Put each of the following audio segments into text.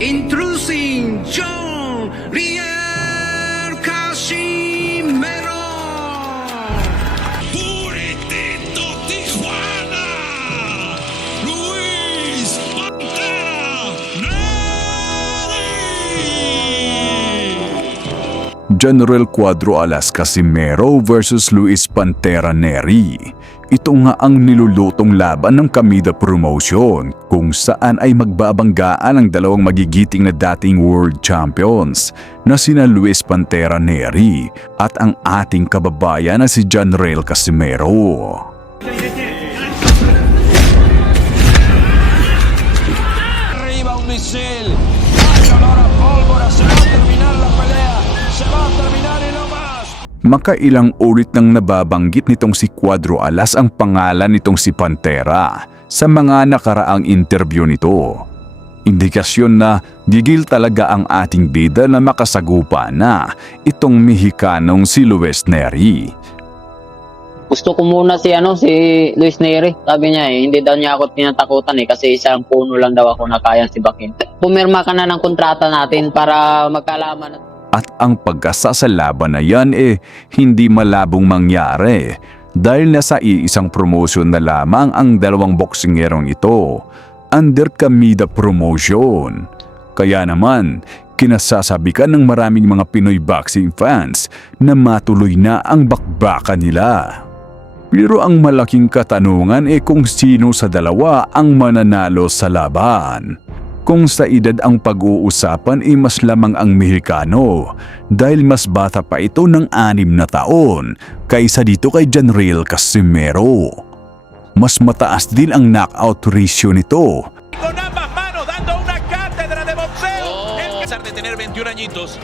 Introducing John Riel Casimero. Puritito Tijuana, Luis Pantera Neri. General Cuadro Alas Casimero versus Luis Pantera Neri. Ito nga ang nilulutong laban ng Kamida Promotion kung saan ay magbabanggaan ang dalawang magigiting na dating world champions na sina Luis Pantera Neri at ang ating kababayan na si General Casimero. Arriba un misil. Hay olor a pólvora. Se va a terminar la pelea. Se va a terminar y no más. Makailang ulit nang nababanggit nitong si Cuadro Alas ang pangalan nitong si Pantera sa mga nakaraang interview nito. Indikasyon na gigil talaga ang ating bida na makasagupa na itong Mexicanong si Luis Neri. Gusto ko muna si Luis Neri. Sabi niya hindi daw niya ako tinatakutan kasi isang puno lang daw ako na kayang sibakin. Pumirma ka na ng kontrata natin para magkalaman. At ang pagkasasalaban na yan hindi malabong mangyari dahil nasa iisang promotion na lamang ang dalawang boksingerong ito under Kamida Promotion. Kaya naman, kinasasabikan ng maraming mga Pinoy boxing fans na matuloy na ang bakbakan nila. Pero ang malaking katanungan kung sino sa dalawa ang mananalo sa laban. Kung sa edad ang pag-uusapan mas lamang ang Mexicano dahil mas bata pa ito ng 6 na taon kaysa dito kay General Casimero. Mas mataas din ang knockout ratio nito. Con ambas manos dando una cátedra de boxeo. El que a pesar de tener 21 añitos,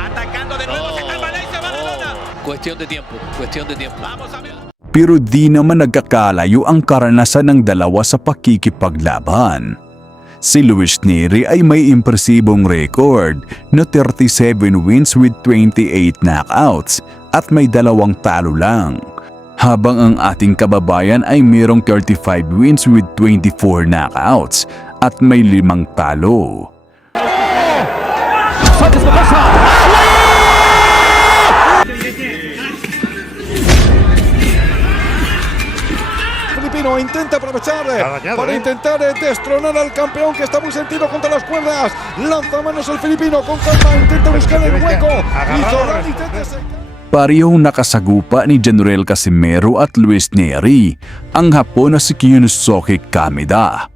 atacando de nuevo, se calma y se va a la lona. Cuestión de tiempo, cuestión de tiempo. Vamos a ver. Pero di naman nagkakalayo ang karanasan ng dalawa sa pakikipaglaban. Si Luis Neri ay may impresibong record na 37 wins with 28 knockouts at may 2 talo lang. Habang ang ating kababayan ay mayroong 35 wins with 24 knockouts at may 5 talo. Filipino intenta aprovechar para intentar destronar al campeón que está muy sentido contra las cuerdas. Lanza manos el filipino con calma, intenta buscar el hueco y Zorran intenta Parehong nakasagupa ni General Casimero at Luis Neri ang Hapon na si Kyunosuke Kameda,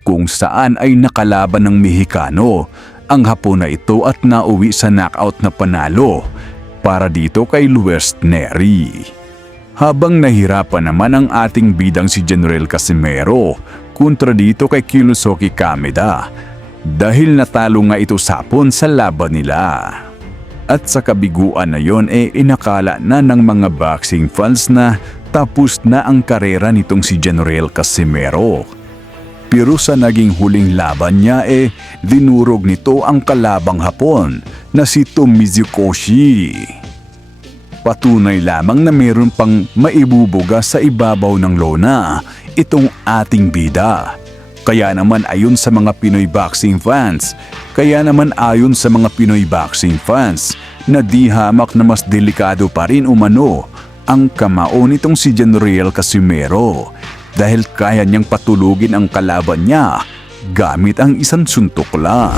kung saan ay nakalaban ng Mexicano ang Hapon na ito at nauwi sa knockout na panalo para dito kay Luis Neri. Habang nahirapan naman ang ating bidang si General Casimero kontra dito kay Kyunosuke Kameda dahil natalo nga ito sa Hapon sa laban nila. At sa kabiguan na yon inakala na ng mga boxing fans na tapos na ang karera nitong si General Casimero. Pero sa naging huling laban niya dinurog nito ang kalabang Hapon na si Tomizukoshi. Patunay lamang na mayroon pang maibubuga sa ibabaw ng lona itong ating bida. Kaya naman ayon sa mga Pinoy boxing fans na di hamak na mas delikado pa rin umano ang kamao nitong si General Casimero dahil kaya niyang patulugin ang kalaban niya gamit ang isang suntok lang.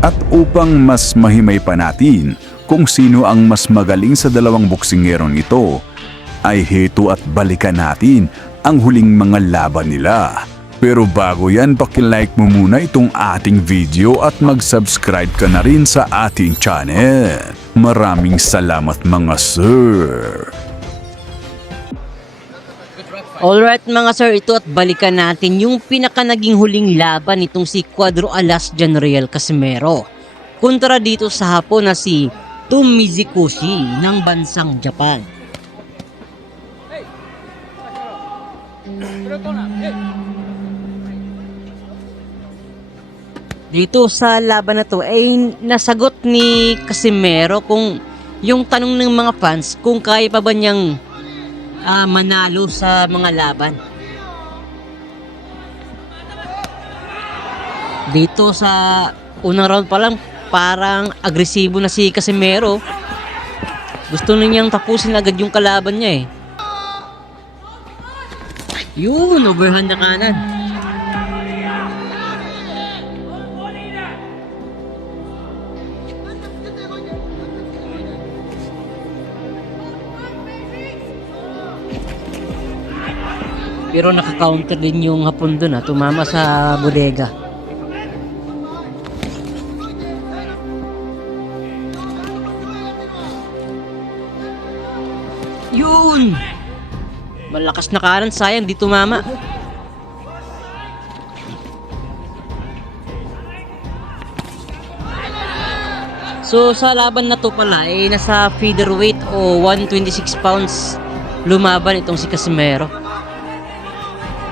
At upang mas mahimay pa natin kung sino ang mas magaling sa dalawang boksingerong ito, ay heto at balikan natin ang huling mga laban nila. Pero bago yan, paki-like mo muna itong ating video at mag-subscribe ka na rin sa ating channel. Maraming salamat mga sir! Alright mga sir, ito at balikan natin yung naging huling laban nitong si Cuadro Alas General Casimero kontra dito sa Hapon na si Tomizukoshi ng bansang Japan. Dito sa laban na to ay nasagot ni Casimero kung yung tanong ng mga fans kung kaya pa ba niyang manalo sa mga laban. Dito sa unang round pa lang, parang agresibo na si Casimero. Gusto na niyang tapusin agad yung kalaban niya eh. Yun, overhand na kanan. Pero naka-counter din yung Hapon dun tumama sa bodega. Yun! Malakas na kanan, sayang di tumama. So sa laban na to pala nasa featherweight o 126 pounds lumaban itong si Casimero.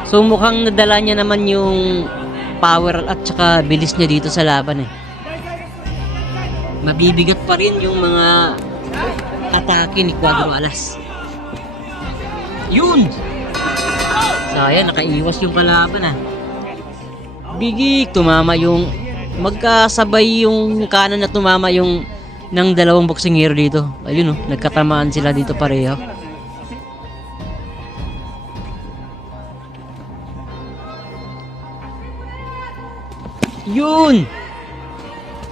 So mukhang nadala niya naman yung power at saka bilis niya dito sa laban eh. Mabibigat pa rin yung mga atake ni Cuadro Alas. Yun! Sayang, nakaiwas yung kalaban Bigig, tumama yung magkasabay yung kanan na tumama yung ng dalawang boksingero dito. Ayun nagkatamaan sila dito pareho. Yun!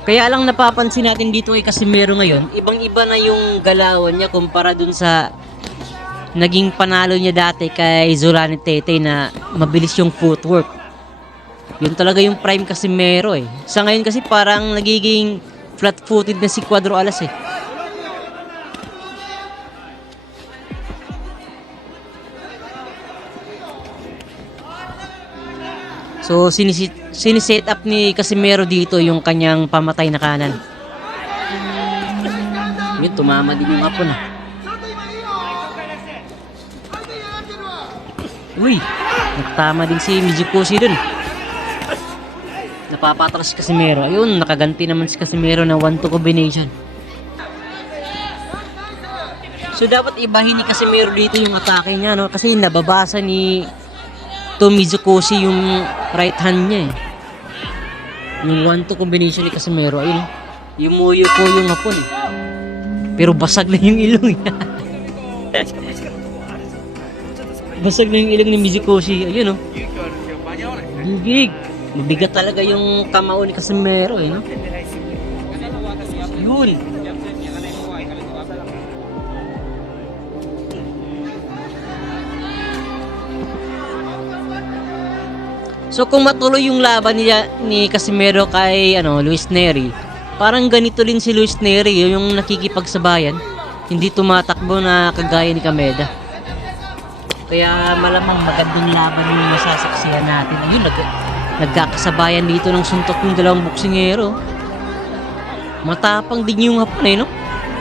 Kaya lang napapansin natin dito kay Casimero ngayon, ibang-iba na yung galawan niya kumpara dun sa naging panalo niya dati kay Zolani Tete na mabilis yung footwork. Yun talaga yung prime Casimero eh. Sa ngayon kasi parang nagiging flat-footed na si Cuadro Alas eh. So siniset up ni Casimero dito yung kanyang pamatay na kanan. Yun, tumama din yung Hapon Uy, nagtama din si Mizukoshi dun. Napapatras si Casimero. Ayun, nakaganti naman si Casimero na 1-2 combination. So dapat ibahin ni Casimero dito yung atake niya kasi nababasa ni Mizukoshi yung right hand niya Yung 1-2 combination ni Casimero, ayun yumuyo ko yung Hapon Pero basag na yung ilong niya. Basag na yung ilong ni Mizukoshi, ayun Bigig. Mabigat talaga yung kamao ni Casimero Yun. So kung matuloy yung laban ni Casimero kay Luis Nery, parang ganito din si Luis Nery yung nakikipagsabayan, hindi tumatakbo na kagaya ni Kameda. Kaya malamang magandang laban yung masasaksihan natin. Ayun, nagkakasabayan dito ng suntok yung dalawang boksingero. Matapang din yung Hapon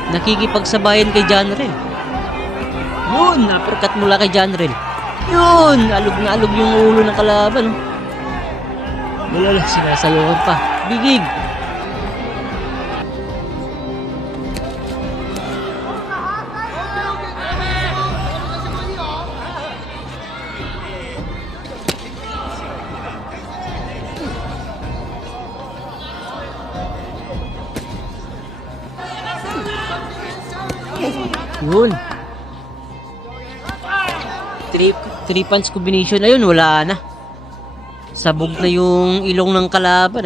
nakikipagsabayan kay Janrel. Yun, uppercut mula kay Janrel. Yun, alog na alog yung ulo ng kalaban Wala, sinasayawan pa. Bigig. Yun. 3 punch combination na yun, wala na. Sabog na yung ilong ng kalaban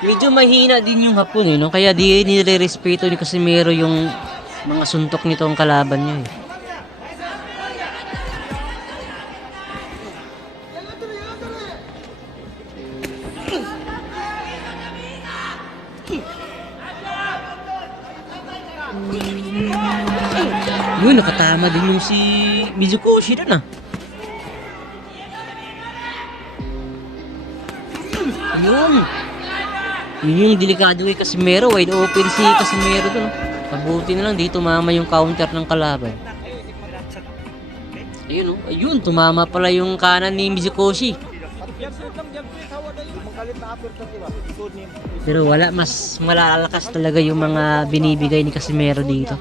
Medyo mahina din yung Hapon kaya di nire-respeto ni Casimero yung mga suntok nitong kalaban niya Yun, nakatama din yung si Mizukoshi dun Yun. Yun yung delikado kay Casimero. Wide open si Casimero dun Mabuti na lang di tumama yung counter ng kalaban. Ayun ayun, tumama pala yung kanan ni Mizukoshi. Pero wala, mas malalakas talaga yung mga binibigay ni Casimero dito.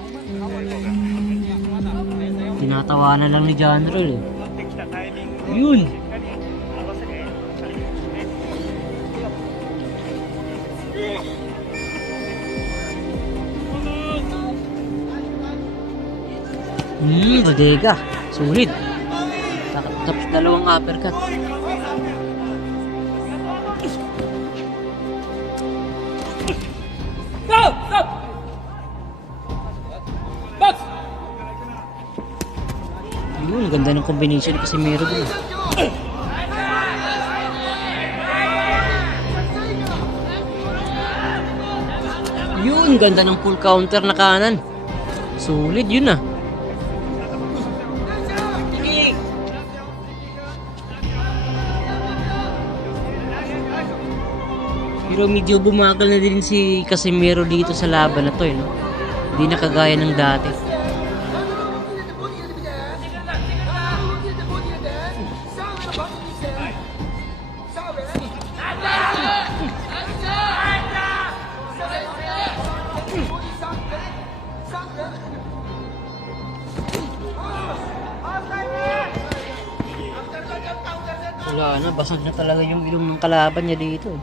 Tinatawanan lang ni General eh. Yun! Bodega. Sulit. Tapos dalawang uppercut. Yun, ganda ng combination kasi meron dun. Yun, ganda ng full counter na kanan. Sulit yun ah. Pero medyo bumagal na din si Casimero dito sa laban na to eh, no? Hindi na kagaya ng dati. Wala na, basag na talaga yung ilong ng kalaban niya dito.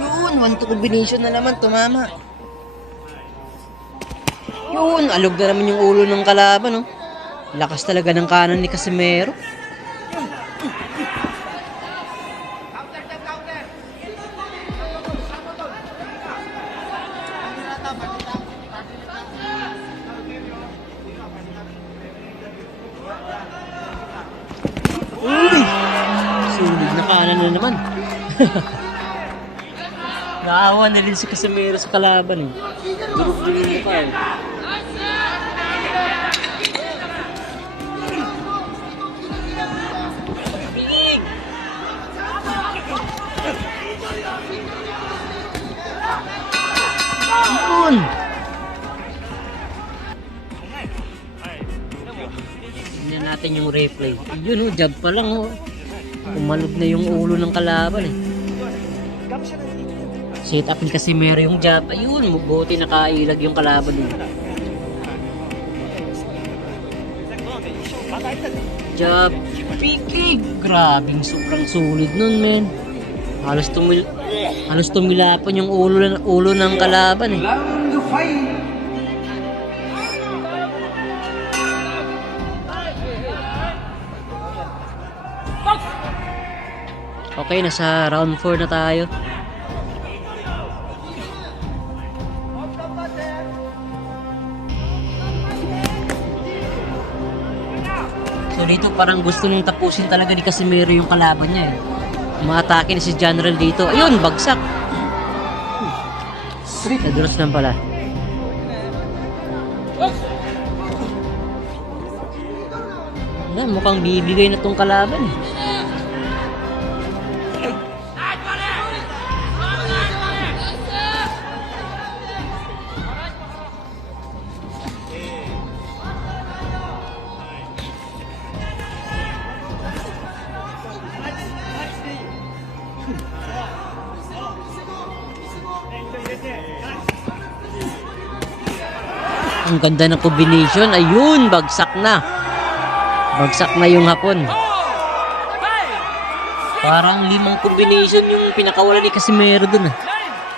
Yun, 1-2 combination na naman, tumama. Yun, alog na naman yung ulo ng kalaban, no? Lakas talaga ng kanan ni Casimero. Uy! Sulig na kanan na naman. Naawa na rin si Casimero sa kalaban eh. Durog-durog pa eh. Yun! Tignan natin yung replay. Yun oh, jab pa lang oh. Umalog na yung ulo ng kalaban eh. Set up ni Casimero yung jab. Ayun, buti nakailag yung kalaban eh. Jab, pikig. Grabing sobrang sulit nun, men. Halos tumilapan yung ulo ng kalaban eh. Okay, nasa round 4 na tayo. So dito parang gusto nung tapusin talaga ni Casimero yung kalaban niya eh. Umatake na si General dito. Ayun, bagsak. Nadulas lang pala. Wala, mukhang bibigay na tong kalaban eh. Ang ganda ng combination. Ayun, bagsak na. Bagsak na yung Hapon. Parang 5 combination yung pinakawala ni Casimero dun.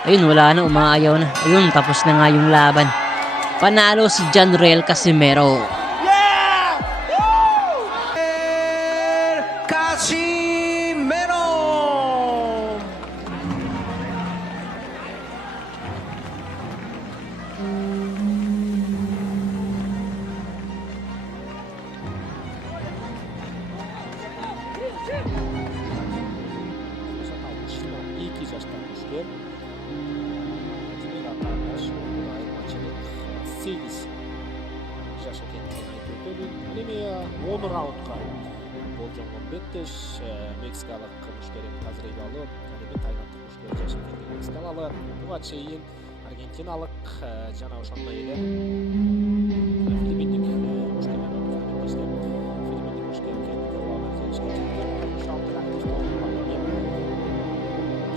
Ayun, wala na. Umaayaw na. Ayun, tapos na nga yung laban. Panalo si General Casimero. Casimero. Мексикалық күріштерін қазіргі алып, әлемде тайландық күріштерін жашылып мексикалалы. Бұға шейін аргентиналық жаңа ошанма елі филиппиндік күріштермен өткізді. Филиппиндік күріштермен Нидерландыға келішке жеткен.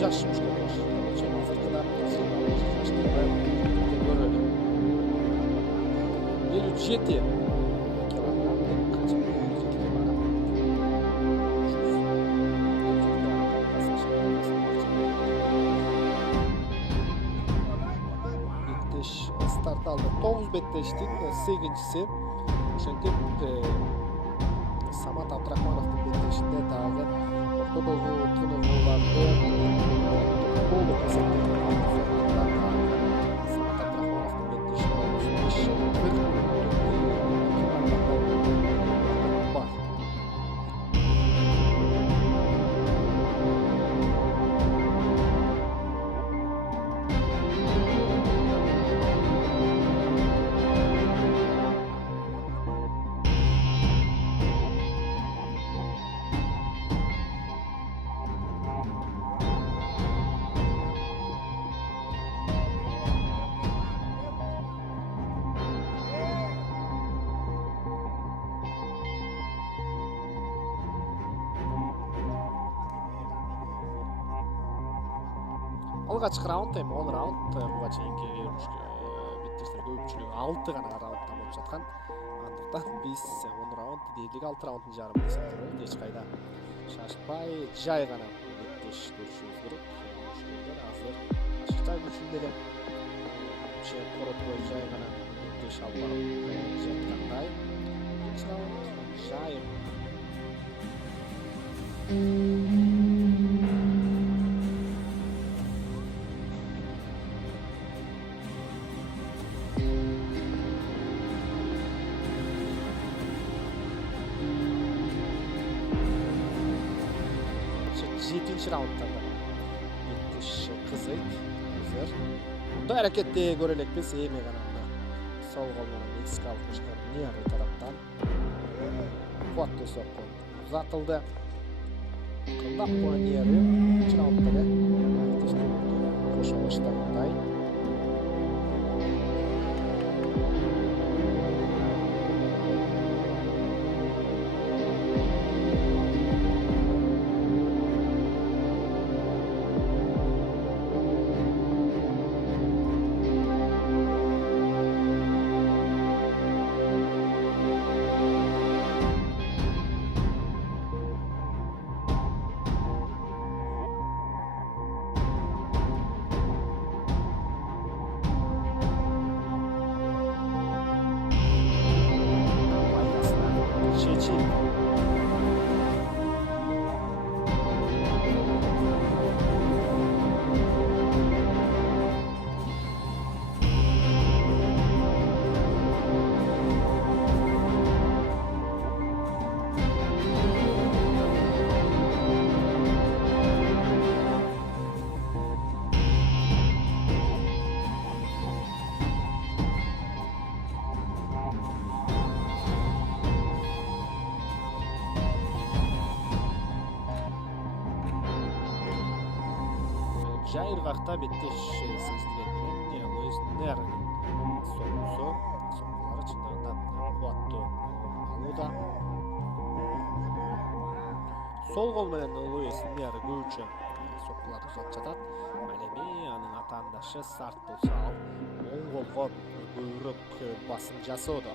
Жаш күріштермен Африкада қазіргі алып жаштығы 57 kilogram deb qancha yigitga borib Bettesh start aldı. 9 Bettesh'tin 8'si o'shantip Samat Abdurahmonovning Bettesh'ida tag'i o'rtadagi tiniqlarni to'liq hisoblangan. Samat Abdurahmonovning Bettesh'i 35 bor. Algachqı raund hem 10 raund buga cheyingi Bettesh'ler ko'pchilik 6 gana raunddan bo'lib жатқан. Андықтан biz 10 raund deylik 6 raundni jarым desek bo'ladi. Hech qayda shoshmay jay gana Bettesh ko'rishimiz kerak. O'shlardan hozir Ashqar uchundagi qoroq jay gana Bettesh olib borib жатқандай. Ikkinchi raund jay Жетінші раундта Bettesh qiziydi hozir. Bunda harakatda ko'ralikmiz Emi g'anamda. Sol qo'ldan Meksikalik qo'shiqlar Neri tarafdan quvvatli so'qqa uzatildi. Qildoq qo'ygan Neri ikkinchi raundda qo'sha boshlaganday. Jair vaqtda Bettesh sezdigan bilan Luis Neri'ning so'qlari chindan quvvatli Maluda. Sol qo'l bilan Luis Neri bo'yicha so'qlar uzatadi. Malemiyaning atandashi start bo'lsa, o'ng qo'lga buyruq bosim jasadi.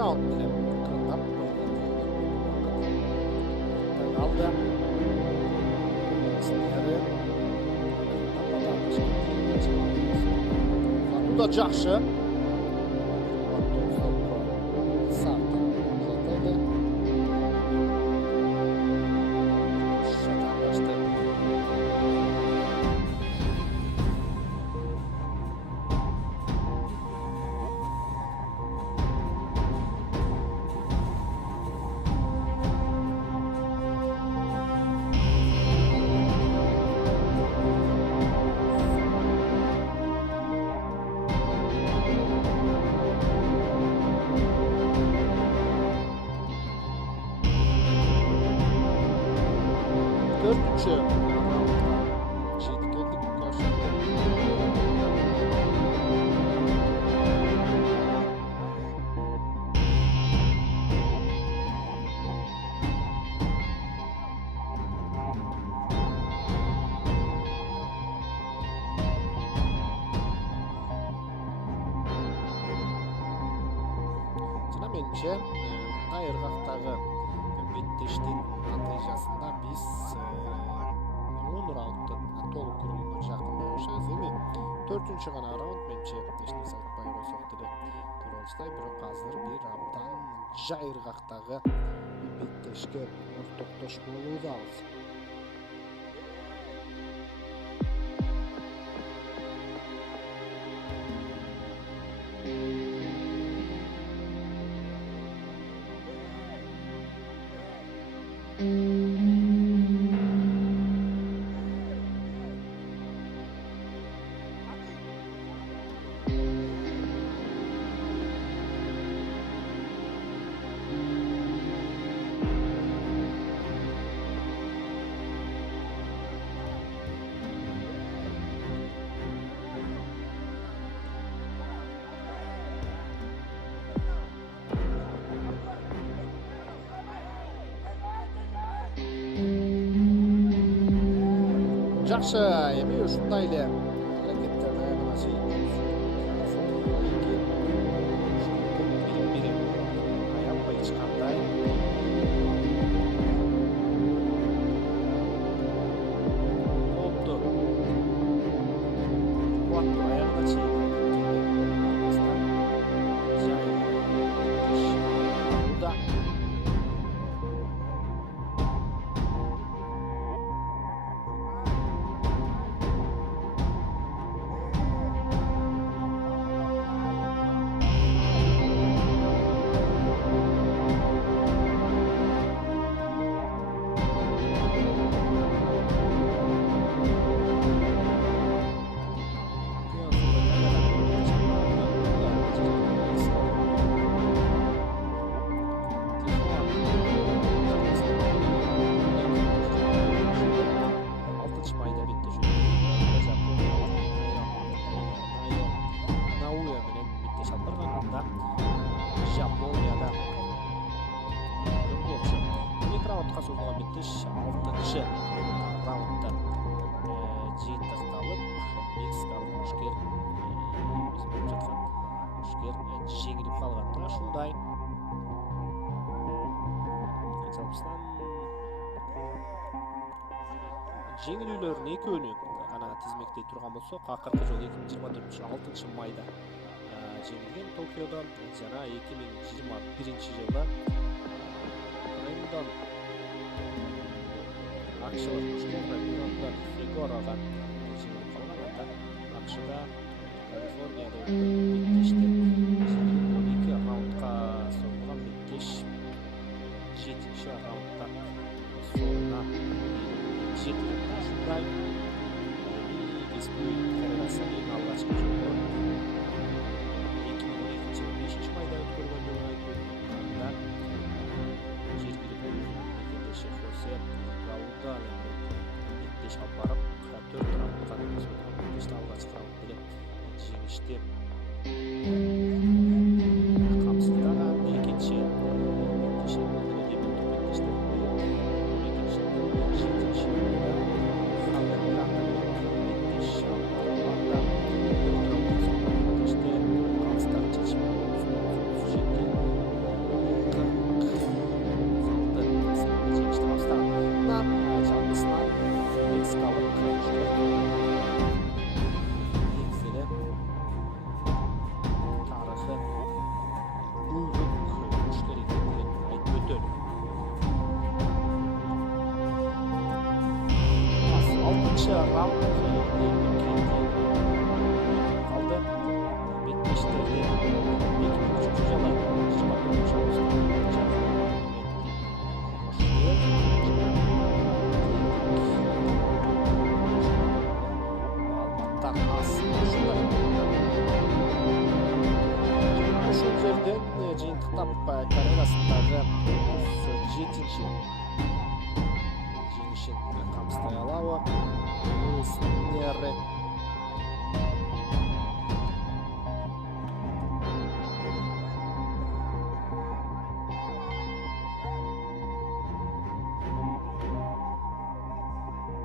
round bilan qirqillab aldi. Fatullo yaxshi. 4-cü raundga жетip келдик. Жана менимче мындай ыргактагы беттештин натыйжасында биз 10 раундтун толук курулуна жакындашабыз. Эми 4-чү гана раунд менимче эч нерсе айтпай койсок деле көрүлсөй, бирок азыр бир абдан жай ыргактагы беттешке ортоктош болуудабыз. Жакшы, эми ушундай эле аракеттерди аягына чейин бири аябай эч кандай кооптуу кубаттуу аягына чейин жай Japoniyada futbolchi ilk raundga sozulgan bitish 6-cı raundda жыйынтыкталып мексикалык мушкер биз болуп жаткан мушкер жеңилип калган. Ушундай жалпысынан жеңилүүлөрдүн экөөнү гана тизмектей турган болсок, акыркы жолу 2024-6 майда жеңилген Токиодо жана 2021-жылда Брэндон акшылык мушкер Брэндон Фигурага жеңилип калган. Анда акшда Калифорнияда беттеште 12 раундга созулган беттеш 7-чи раундда соңуна жеткен. Ушундай кесиптүү карьерасы эң алгачкы жолу 2012-5 майда өткөргөндү айтып өткөндө жергиликтүү мекендеши Хосе Гауда беттеш алып барып 4 раундга созулган беттеште алгачкы раунд менен жеңишти камсыздаган. Экинчи беттеште раунд қалды. Беттештерде 2003 жылы 24 августта Алматтар аз ушундай. Ушул жерден жыйынтыктап карьерасындагы 7-чи Шин қамыстай алауы. Луис Нери